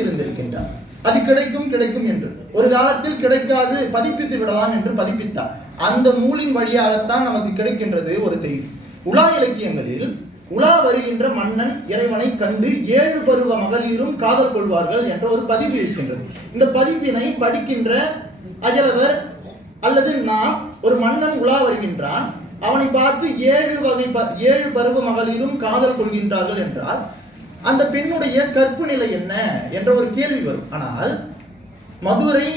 இருந்திருக்கின்றார் அது கிடைக்கும் கிடைக்கும் என்று. ஒரு காலத்தில் கிடைக்காது பதிப்பித்து விடலாம் என்று பதிப்பித்தார். அந்த நூலின் வழியாகத்தான் நமக்கு கிடைக்கின்றது ஒரு செய்தி. உலா இலக்கியங்களில் உலா வருகின்ற மன்னன் இறைவனை கண்டு ஏழு பருவ மகளிரும் காதல் கொள்வார்கள் என்ற ஒரு பதிவு இருக்கின்றது. இந்த பதிப்பினை படிக்கின்ற அஜலவர் அல்லது நாம் ஒரு மன்னன் உலா வருகின்றான் அவனை பார்த்து ஏழு வகை ஏழு பருவ மகளிரும் காதல் கொள்கின்றார்கள் என்றால் அந்த பெண்ணுடைய கற்பு நிலை என்ன என்ற ஒரு கேள்வி வரும். ஆனால் மதுரை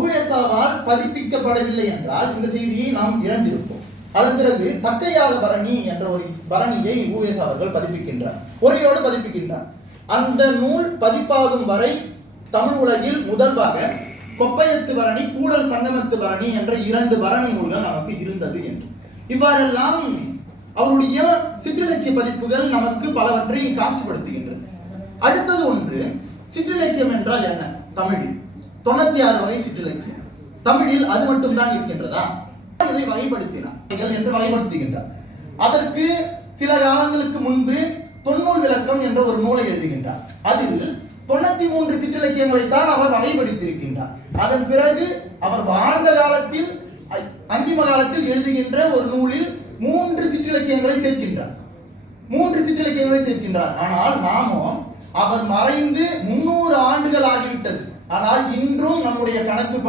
ஊஎஸ்ஆவால் பதிப்பிக்கப்படவில்லை என்றால் இந்த செய்தியை நாம் இழந்திருப்போம். அதன் பிறகு தக்கையாள பரணி என்ற ஒரு பரணியை ஊஎஸ் அவர்கள் பதிப்பிக்கின்றார். உரையோடு பதிப்பிக்கின்றார். அந்த நூல் பதிப்பாகும் வரை தமிழ் உலகில் முதல்வாக கொப்பையத்து பரணி கூடல் சங்கமத்து பரணி என்ற இரண்டு பரணி நூல்கள் நமக்கு இருந்தது என்று. இவ்வாறெல்லாம் அவருடைய சிற்றிலக்கிய பதிப்புகள் நமக்கு பலவற்றை காட்சிப்படுத்துகின்றது அடுத்தது ஒன்று சிற்றிலக்கியம் என்றால் என்ன? தமிழில் தொண்ணூத்தி ஆறு வகை சிற்றிலக்கியம். தமிழில் அது மட்டும்தான் இருக்கின்றதா? இதை வகைப்படுத்தினார். என்று வகைப்படுத்துகின்றார். அதற்கு சில காலங்களுக்கு முன்பு தொன்னூல் விளக்கம் என்ற ஒரு நூலை எழுதுகின்றார். அதில் தொண்ணூத்தி மூன்று சிற்றிலக்கியங்களை தான் அவர் வகைப்படுத்தியிருக்கின்றார். அதன் பிறகு அவர் வாழ்ந்த காலத்தில் அந்திம காலத்தில் எழுதுகின்ற ஒரு நூலில் மூன்று சிற்றிலக்கியங்களை சேர்க்கின்றார். மூன்று சிற்றிலக்கியங்களை சேர்க்கின்றார். ஆனால் நாமும் அவர் மறைந்து முன்னூறு ஆண்டுகள் ஆகிவிட்டது. ஆனால் இன்றும் நம்முடைய கணக்கு